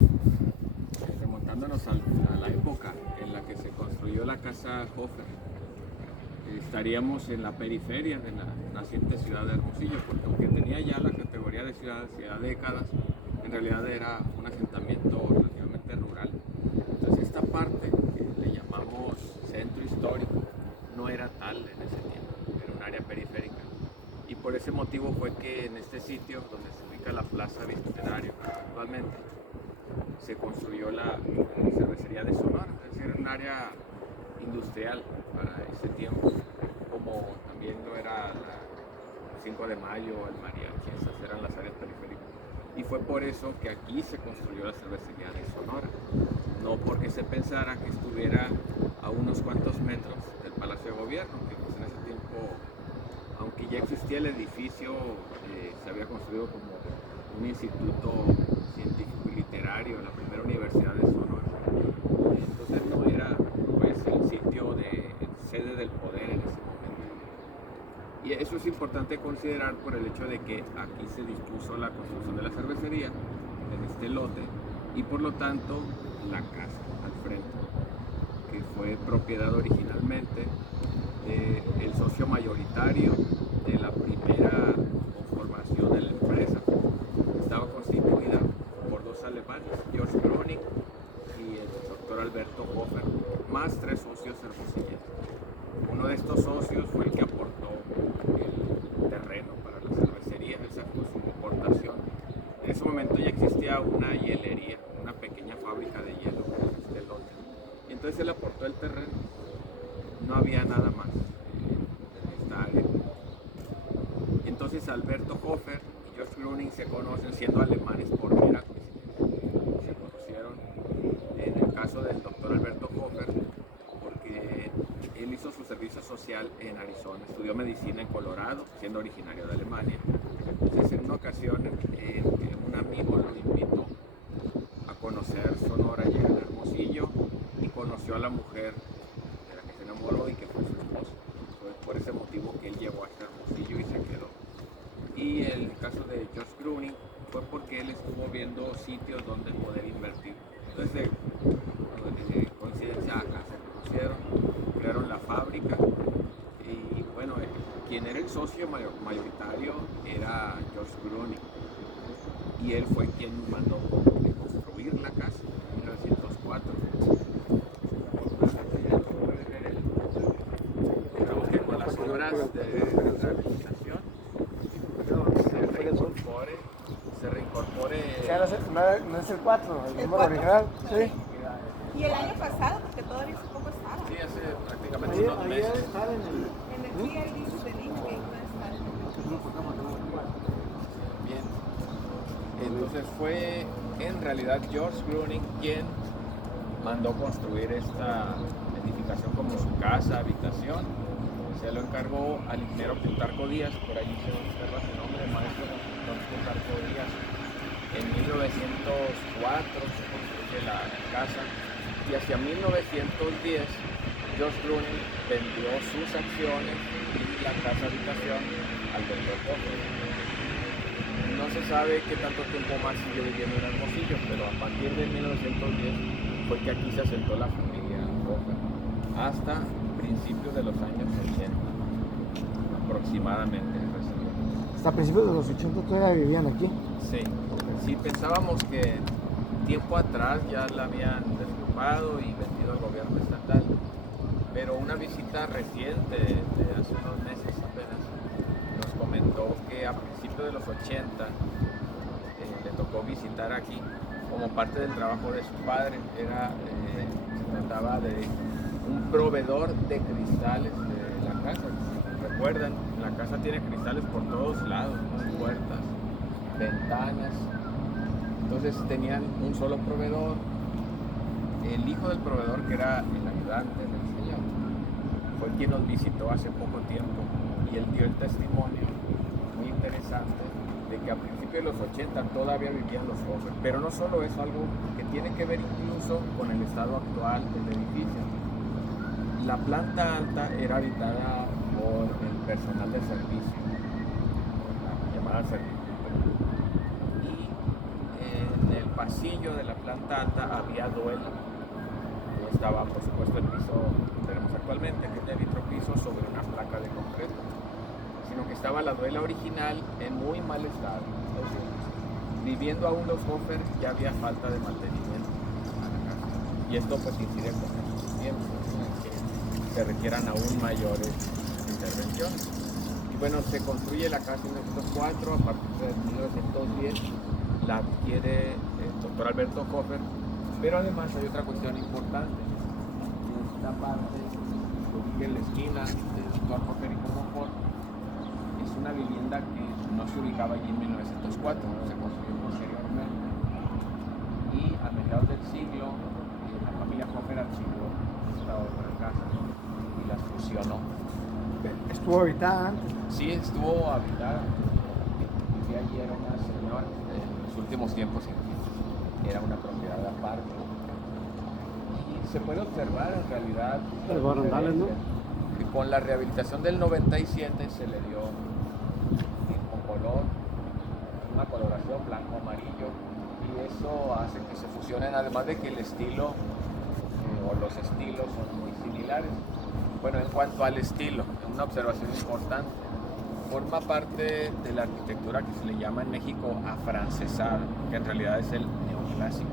Remontándonos a la época en la que se construyó la casa Hofer, estaríamos en la periferia de la naciente ciudad de Hermosillo, porque aunque tenía ya la categoría de ciudad hacía décadas, en realidad era un asentamiento relativamente rural. Entonces esta parte que le llamamos centro histórico no era tal en ese tiempo, era un área periférica. Y por ese motivo fue que en este sitio, donde se ubica la Plaza Bicentenario actualmente, se construyó la cervecería de Sonora, es decir, un área industrial para ese tiempo, como también lo era la 5 de Mayo, el Mariachi, esas eran las áreas periféricas. Y fue por eso que aquí se construyó la cervecería de Sonora, no porque se pensara que estuviera a unos cuantos metros del Palacio de Gobierno, que pues en ese tiempo, aunque ya existía el edificio, se había construido como un instituto científico y literario, la primera universidad de Sonora. Entonces no era pues el sitio de sede del poder en ese momento. Y eso es importante considerar por el hecho de que aquí se dispuso la construcción de la cervecería en este lote y por lo tanto la casa al frente, que fue propiedad originalmente del socio mayoritario de la primera conformación de la empresa. Estaba constituida por dos alemanes, George Gröning y el doctor Alberto Hofer, más tres socios hermosillenses. Uno de estos socios fue el que aportó el terreno para la cervecería, esa fue su aportación. En ese momento ya existía una hielería, una pequeña fábrica de hielo en este lote. Y entonces él aportó el terreno, no había nada más en esta área. Entonces Alberto Hofer y George Gröning se conocen siendo alemanes por mera coincidencia. Se conocieron en el caso del doctor Alberto Hofer porque él hizo su servicio social en Arizona, estudió medicina en Colorado, siendo originario de Alemania. Entonces en una ocasión un amigo lo invitó a conocer Sonora, llega a Hermosillo y conoció a la mujer de la que se enamoró y que fue su esposa. Fue por ese motivo que él llegó hasta Hermosillo y se quedó. Y el caso de George Gröning fue porque él estuvo viendo sitios donde poder invertir. Entonces, coincidencia, acá se conocieron, crearon la fábrica y bueno, quien era el socio mayoritario era George Gröning y él fue quien mandó construir la casa en 1904. Digamos que con las obras de rehabilitación se reincorpore. No es el 4, el número original. Sí. Y el año pasado, porque todavía hace poco estaba. Sí, hace prácticamente 2 meses. En el día dice de link que iba a estar. Bien. Entonces fue en realidad George Gröning quien mandó construir esta edificación como su casa, habitación. Se lo encargó al ingeniero Plutarco Díaz, por ahí se observa su nombre, maestro Plutarco Díaz. En 1904 se construye la casa y hacia 1910 George Gröning vendió sus acciones y la casa habitación al doctor Hofer. No se sabe qué tanto tiempo más siguió viviendo en Hermosillo, pero a partir de 1910 fue que aquí se asentó la familia Hofer, hasta principios de los años 80, aproximadamente. Hasta principios de los 80 todavía vivían aquí. Sí, sí, pensábamos que tiempo atrás ya la habían desocupado y vendido al gobierno estatal, pero una visita reciente de hace unos meses apenas nos comentó que a principios de los 80 le tocó visitar aquí como parte del trabajo de su padre. Se trataba de un proveedor de cristales de la casa. Si recuerdan, la casa tiene cristales por todos lados, las puertas, ventanas. Entonces tenían un solo proveedor. El hijo del proveedor, que era el ayudante del señor, fue quien nos visitó hace poco tiempo y él dio el testimonio muy interesante de que a principios de los 80 todavía vivían los Hofer. Pero no solo eso, algo que tiene que ver incluso con el estado actual del edificio. La planta alta era habitada por el personal de servicio, por la llamada servicio. Y en el pasillo de la planta alta había duela. No estaba, por supuesto, el piso que tenemos actualmente, que es de vitropiso sobre una placa de concreto, sino que estaba la duela original en muy mal estado. Entonces, viviendo aún los Hofer, ya había falta de mantenimiento a la casa. Y esto pues incide con esos tiempos, en que se requieran aún mayores intervenciones. Y bueno, se construye la casa en 1904, a partir de 1910 la adquiere el doctor Alberto Hofer, pero además hay otra cuestión importante. En esta parte, en la esquina del doctor Hofer y Comofort, es una vivienda que no se ubicaba allí en 1904, se construyó posteriormente. Y a mediados del siglo, la familia Hofer archivó esta otra casa y las fusionó. Estuvo habitada antes. Sí, estuvo habitada. Vivía allí, era una señora, en los últimos tiempos era una propiedad aparte. Y se puede observar en realidad Los barandales, ¿no? que con la rehabilitación del 97 se le dio con color, una coloración blanco-amarillo, y eso hace que se fusionen, además de que el estilo o los estilos son muy similares. Bueno, en cuanto al estilo, una observación importante, forma parte de la arquitectura que se le llama en México afrancesada, que en realidad es el neoclásico.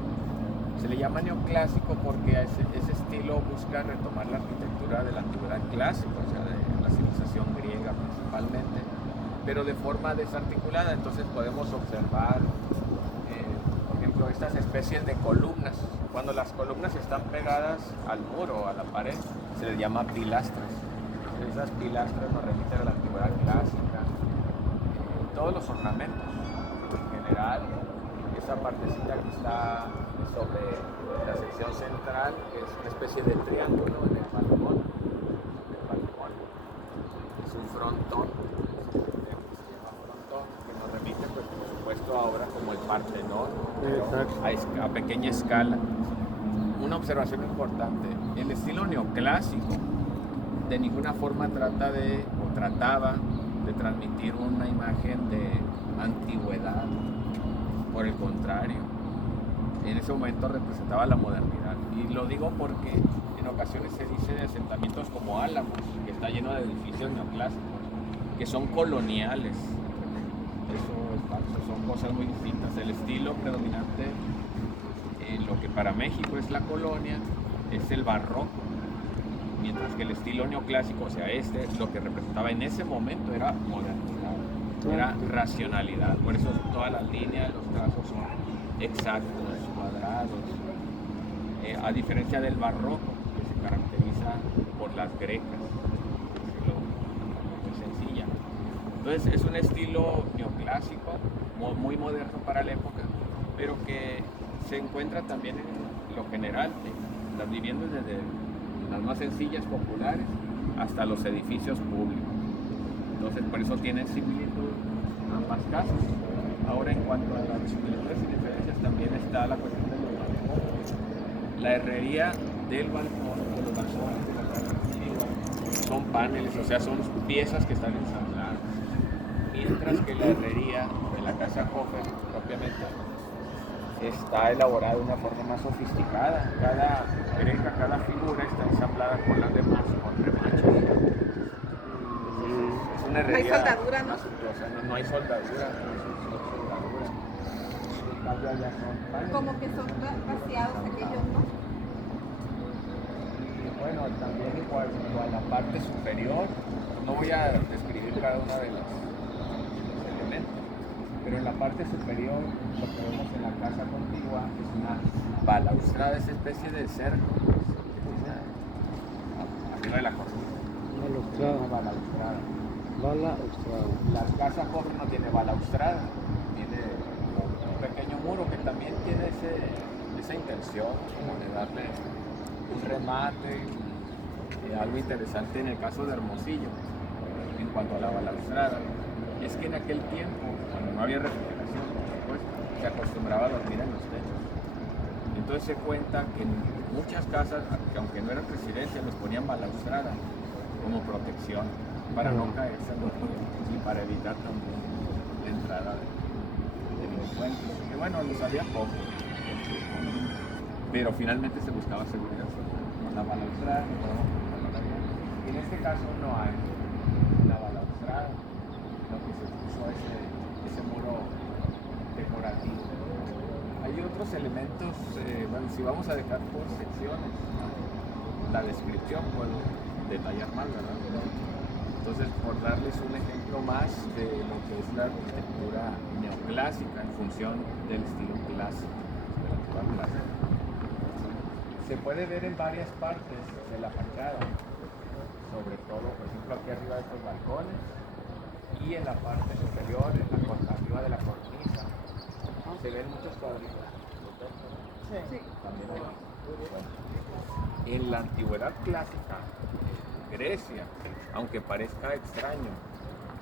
Se le llama neoclásico porque ese estilo busca retomar la arquitectura de la antigüedad clásica, o sea, de la civilización griega principalmente, pero de forma desarticulada. Entonces podemos observar, por ejemplo, estas especies de columnas. Cuando las columnas están pegadas al muro o a la pared, se les llama pilastras. Esas pilastras nos remiten a la antigüedad clásica. Todos los ornamentos, en general, esa partecita que está sobre la sección central es una especie de triángulo en el balcón. Es un frontón, que nos remite, pues, por supuesto, ahora como el Partenón, a pequeña escala. Una observación importante: el estilo neoclásico de ninguna forma trataba de transmitir una imagen de antigüedad. Por el contrario, en ese momento representaba la modernidad. Y lo digo porque en ocasiones se dice de asentamientos como Álamos, que está lleno de edificios neoclásicos, que son coloniales. Eso es falso, son cosas muy distintas. El estilo predominante en lo que para México es la colonia es el barroco, mientras que el estilo neoclásico, o sea, lo que representaba en ese momento era modernidad, era racionalidad. Por eso todas las líneas, los trazos son exactos, cuadrados, a diferencia del barroco, que se caracteriza por las grecas, muy sencilla. Entonces es un estilo neoclásico, muy moderno para la época, pero que se encuentra también en lo general, las viviendas desde las más sencillas, populares, hasta los edificios públicos. Entonces por eso tienen similitud ambas casas. Ahora, en cuanto a las similitudes y diferencias, también está la cuestión de los balcones. La herrería del balcón, o los balcones de la casa antigua, son paneles, o sea, son piezas que están ensambladas. Mientras que la herrería de la casa Hofer, propiamente, está elaborada de una forma más sofisticada. Cada greca, cada figura está ensamblada con las demás, con remachos. Es una herrería. No hay soldadura, ¿no? Más suntuosa, no hay soldadura. Como que son vaciados aquellos, ¿no? Y bueno, también igual a la parte superior, no voy a describir cada uno de los elementos, pero en la parte superior lo que vemos en la casa contigua es una balaustrada, esa especie de cerco arriba de la cornisa. Una balaustrada. Las casas Hofer no tiene balaustrada, tiene un pequeño muro que también tiene esa intención como de darle un remate. Algo interesante en el caso de Hermosillo, en cuanto a la balaustrada, es que en aquel tiempo, cuando no había refrigeración, por supuesto, se acostumbraba a dormir en los techos. Entonces se cuenta que en muchas casas, que aunque no eran residencias, les ponían balaustrada como protección para no caerse al dormir y para evitar también la entrada de delincuentes. Que bueno, los había poco. Pero finalmente se buscaba seguridad con la balaustrada, y en este caso no hay la balaustrada, sino que se puso ese muro decorativo. Hay otros elementos, bueno, si vamos a dejar por secciones, la descripción puedo detallar más, ¿verdad? Entonces, por darles un ejemplo más de lo que es la arquitectura neoclásica en función del estilo clásico, de la antigua clásica. Se puede ver en varias partes de la fachada, sobre todo, por ejemplo, aquí arriba de estos balcones y en la parte superior, arriba de la cornisa, se ven muchos cuadritos. Sí. También en la antigüedad clásica, Grecia, aunque parezca extraño,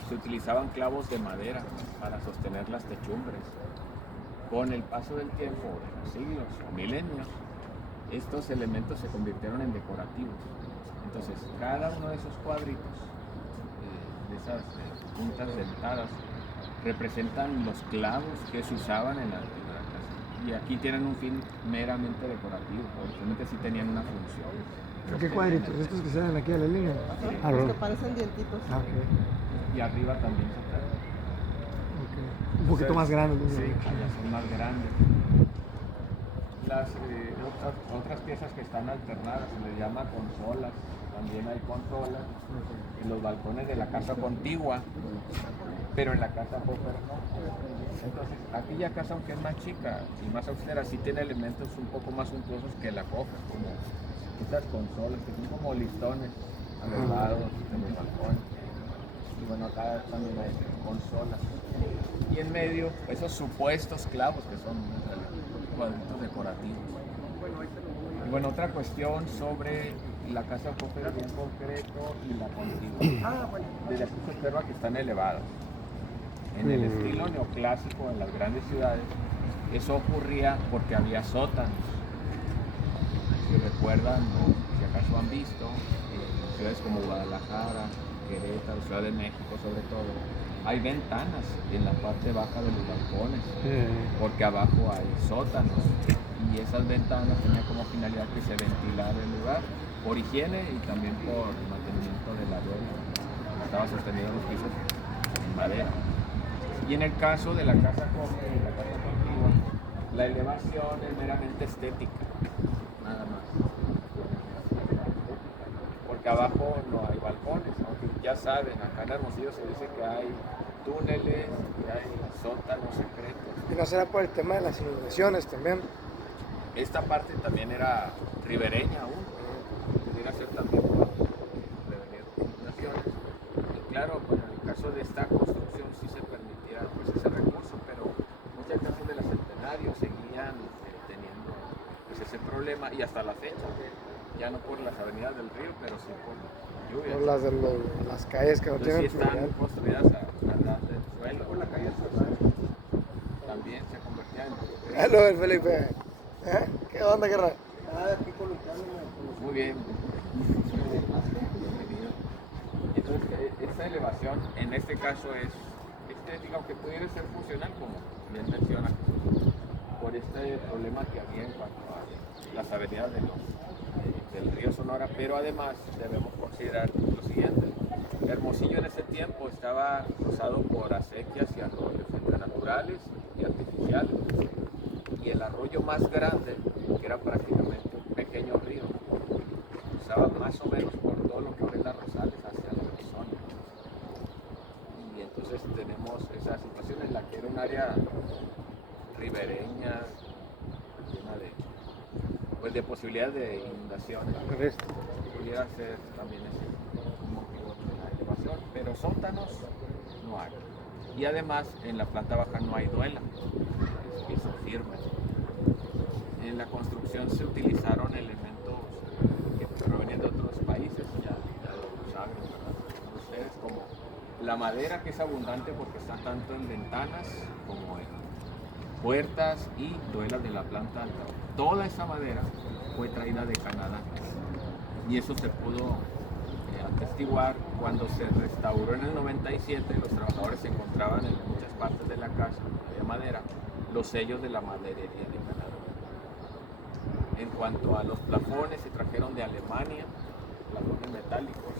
se utilizaban clavos de madera para sostener las techumbres. Con el paso del tiempo, de los siglos o milenios, estos elementos se convirtieron en decorativos. Entonces, cada uno de esos cuadritos, de esas puntas dentadas, representan los clavos que se usaban en la antigüedad clásica. Y aquí tienen un fin meramente decorativo, obviamente sí tenían una función. ¿Qué cuadritos? ¿Estos que salen aquí a la línea? Ajá, los que parecen dientitos. Ah, ok. Y arriba también se traen. Ok. Un poquito más grande. Sí, allá son más grandes. Las otras piezas que están alternadas se les llama consolas. También hay consolas en los balcones de la casa contigua, pero en la casa Hopper no. Entonces, aquella casa, aunque es más chica y más austera, sí tiene elementos un poco más suntuosos que la Hopper, como estas consolas que son como listones a los lados de los balcones. Y bueno, acá también hay consolas. Y en medio, esos supuestos clavos que son cuadritos decorativos. Y bueno, otra cuestión sobre la casa Hopper en concreto y la contigua. Desde aquí se observa que están elevadas. En el estilo neoclásico en las grandes ciudades, eso ocurría porque había sótanos. Si recuerdan, o si acaso han visto, en ciudades como Guadalajara, Querétaro, Ciudad de México sobre todo, hay ventanas en la parte baja de los balcones, porque abajo hay sótanos, y esas ventanas tenían como finalidad que se ventilara el lugar, por higiene y también por mantenimiento de la duela. Estaba sostenido en los pisos en madera. Y en el caso de la casa Hopper y la casa contigua, la elevación es meramente estética, nada más. Porque abajo no hay balcones, aunque ya saben, acá en Hermosillo se dice que hay túneles, que hay sótanos secretos. Y no será por el tema de las inundaciones también. Esta parte también era ribereña aún, pudiera ser también por prevenir inundaciones. Y claro, bueno, en el caso de esta construcción sí se permitía pues, ese recurso, pero muchas casas de la Centenario seguían teniendo pues, ese problema y hasta la fecha, ya no por las avenidas del río, pero sí por lluvias. Por las calles que no Entonces, tienen sí están fluidez. construidas a ras del suelo. Por la calle también se convertía en... Hello, Felipe. ¿Qué onda, guerra? Muy bien. Bienvenido. Entonces, esta elevación en este caso es estética, aunque pudiera ser funcional, como bien menciona, por este problema que había en cuanto a las avenidas del río Sonora, pero además debemos considerar lo siguiente. Hermosillo en ese tiempo estaba cruzado por acequias y arroyos, entre naturales y artificiales. Y el arroyo más grande, que era prácticamente un pequeño río, cruzaba más o menos por todo lo que ahora es Las Rosales hacia la Amazonia. Y entonces tenemos esa situación en la que era un área ribereña, llena de posibilidades de inundaciones. Pudiera ser también ese un motivo de la elevación, pero sótanos no hay. Y además en la planta baja no hay duela, es piso firme. En la construcción se utilizaron elementos que provenían de otros países, ya lo saben, ¿verdad? Ustedes, como la madera, que es abundante porque está tanto en ventanas como en puertas y duelas de la planta alta. Toda esa madera fue traída de Canadá y eso se pudo atestiguar cuando se restauró en el 97. Los trabajadores encontraban en muchas partes de la casa de madera los sellos de la maderería de Canadá. En cuanto a los plafones, se trajeron de Alemania, plafones metálicos,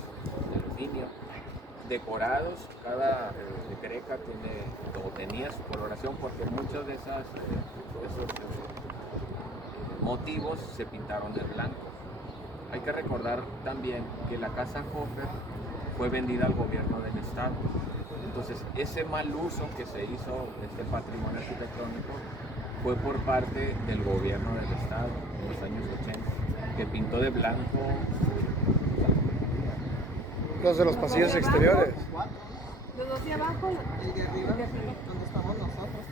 de aluminio, decorados. Cada greca tiene, o tenía su coloración, porque muchos de esos motivos se pintaron de blanco. Hay que recordar también que la casa Hofer fue vendida al gobierno del estado. Entonces, ese mal uso que se hizo de este patrimonio arquitectónico fue por parte del gobierno del estado en los años 80, que pintó de blanco. Los de los pasillos exteriores. Los dos de abajo, El de arriba, donde estamos nosotros.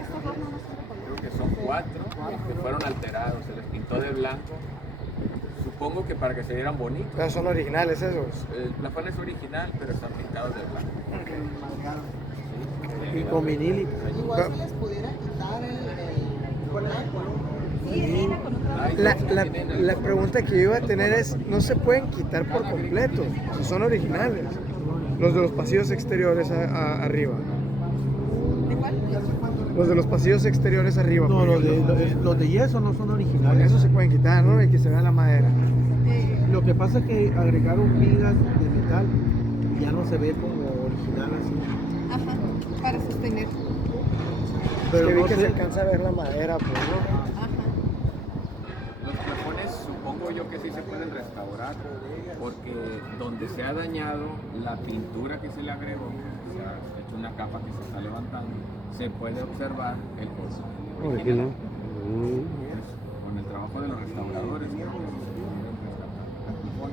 estos dos no nos son de color. Creo que son 4 los que fueron alterados, se les pintó de blanco. Supongo que para que se vieran bonitos. Pero son originales esos. El plafón es original, pero están pintados de blanco. Y con vinil. Igual se les pudiera quitar el blanco. Sí, Lina con otra. La pregunta que yo iba a tener es, no se pueden quitar por completo, si son originales. Los de los pasillos exteriores arriba. ¿De cuál? Los de los pasillos exteriores arriba. No, por los ejemplo. los de yeso no son Con originales. eso se pueden quitar, ¿no? Y que se vea la madera. Lo que pasa es que agregaron vigas de metal y ya no se ve como original así. Ajá, para sostener. Pero que vi no que se sé, alcanza a ver la madera, pues, ¿no? Ajá. Los plafones supongo yo que sí se pueden restaurar, porque donde se ha dañado la pintura que se le agregó, se ha hecho una capa que se está levantando, se puede observar el color original. Con el trabajo de los restauradores, creo que sí se pueden rescatar el plafón,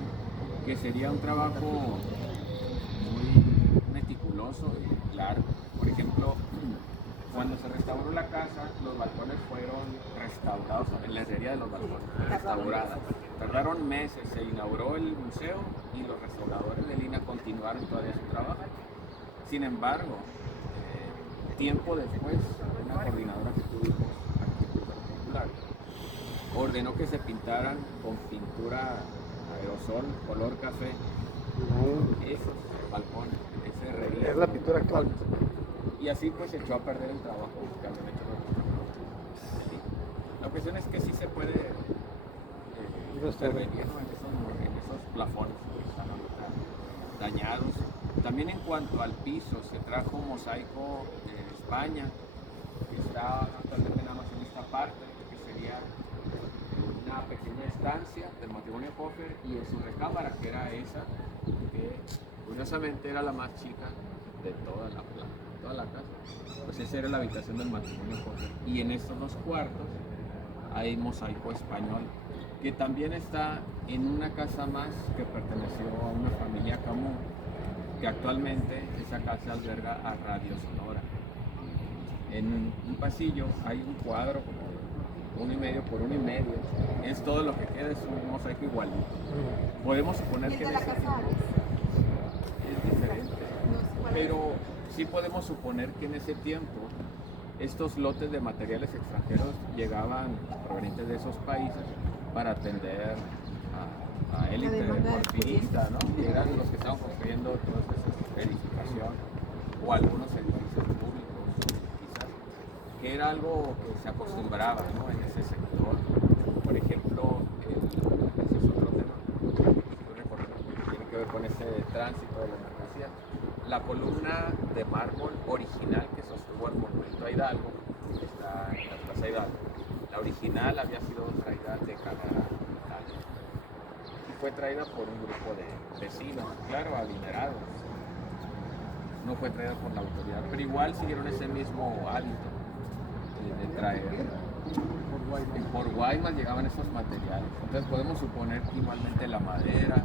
que sería un trabajo muy meticuloso y largo. Por ejemplo, cuando se restauró la casa, los balcones fueron restaurados, la herrería de los balcones, restaurada. Tardaron meses, se inauguró el museo y los restauradores de Lina continuaron todavía su trabajo. Sin embargo, tiempo después, una coordinadora que tuvimos, Arquitectura Popular, ordenó que se pintaran con pintura aerosol, color café, esos balcones, ese relieve. Es la pintura actual. Y así pues se echó a perder el trabajo que habían hecho los restauradores. Sí. La cuestión es que sí se puede intervenir, ¿no? en esos plafones que están ahorita dañados. También en cuanto al piso, se trajo un mosaico de España, que está actualmente nada más en esta parte, que sería una pequeña estancia del matrimonio Hofer, y en su recámara, que era esa, que curiosamente era la más chica de toda la casa. Pues esa era la habitación del matrimonio Hofer. Y en estos dos cuartos hay mosaico español, que también está en una casa más que perteneció a una familia Camus, que actualmente esa casa alberga a Radio Sonora. En un pasillo hay un cuadro como 1,5 por 1,5. Es todo lo que queda, es un mosaico igualito. Podemos suponer ¿Y el que de la casa Ares? es diferente, No sé cuál es. pero sí podemos suponer que en ese tiempo estos lotes de materiales extranjeros llegaban provenientes de esos países para atender a élite porfirista, ¿no? Que eran los que estaban construyendo todas esas edificaciones o algunos edificios públicos, quizás, que era algo que se acostumbraba, ¿no? En ese sector. Por ejemplo, ese es otro tema que recordemos que tiene que ver con ese tránsito de la mercancía. La columna de mármol original que sostuvo el monumento a Hidalgo, que está en la Plaza Hidalgo, la original había sido traída de Canadá, Italia, y fue traída por un grupo de vecinos, claro, adinerados. No fue traída por la autoridad, pero igual siguieron ese mismo hábito de traer. Por Guaymas llegaban esos materiales. Entonces podemos suponer que igualmente la madera,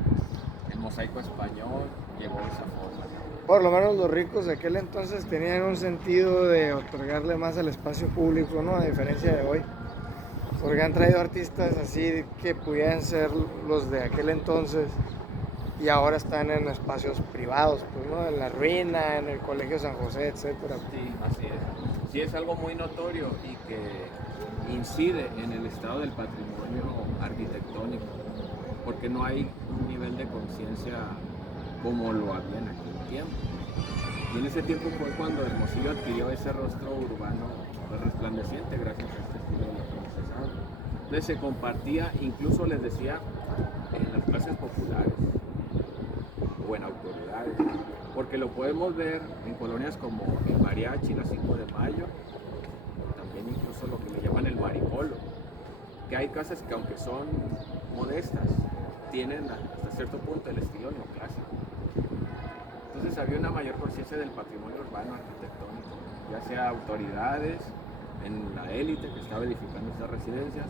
el mosaico español, llegó de esa forma. Por lo menos los ricos de aquel entonces tenían un sentido de otorgarle más al espacio público, ¿no? A diferencia de hoy. Porque han traído artistas así que pudieran ser los de aquel entonces y ahora están en espacios privados, pues, ¿no? En la ruina, en el Colegio San José, etcétera. Sí, así es. Sí, es algo muy notorio y que incide en el estado del patrimonio arquitectónico, porque no hay un nivel de conciencia como lo había en aquel tiempo. Y en ese tiempo fue cuando Hermosillo adquirió ese rostro urbano resplandeciente gracias a este estilo de la princesa. Entonces se compartía, incluso les decía, en las clases populares o en autoridades, porque lo podemos ver en colonias como el Mariachi, la 5 de Mayo, también incluso lo que le llaman el Maricolo, que hay casas que aunque son modestas, tienen hasta cierto punto el estilo neoclásico. Entonces había una mayor conciencia del patrimonio urbano arquitectónico, ya sea autoridades, en la élite que estaba edificando estas residencias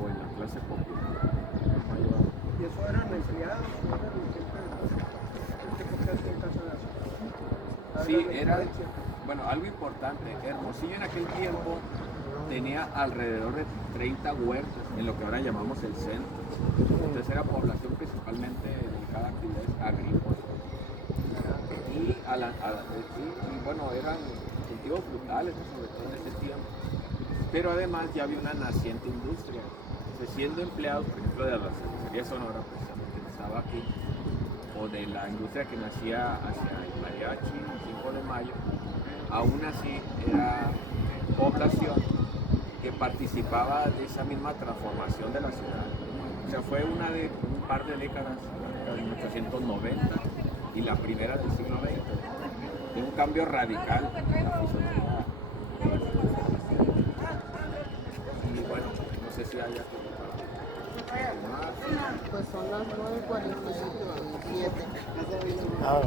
o en la clase popular. ¿Y eso eran empleados? ¿No eran Sí, era, bueno, algo importante. Hermosillo en aquel tiempo tenía alrededor de 30 huertos en lo que ahora llamamos el centro. Entonces era población principalmente dedicada a actividades agrícolas. Y bueno, eran cultivos frutales, ¿no? Sobre todo en ese tiempo. Pero además ya había una naciente industria. Siendo empleados, por ejemplo, de la cervecería Sonora, precisamente que estaba aquí, o de la industria que nacía hacia el Mariachi, el 5 de Mayo, aún así era población que participaba de esa misma transformación de la ciudad. O sea, fue un par de décadas, la de 1890 y la primera del siglo XX, de un cambio radical en la fisonomía. Y bueno, no sé si haya que Pues son las 9:47. Ah,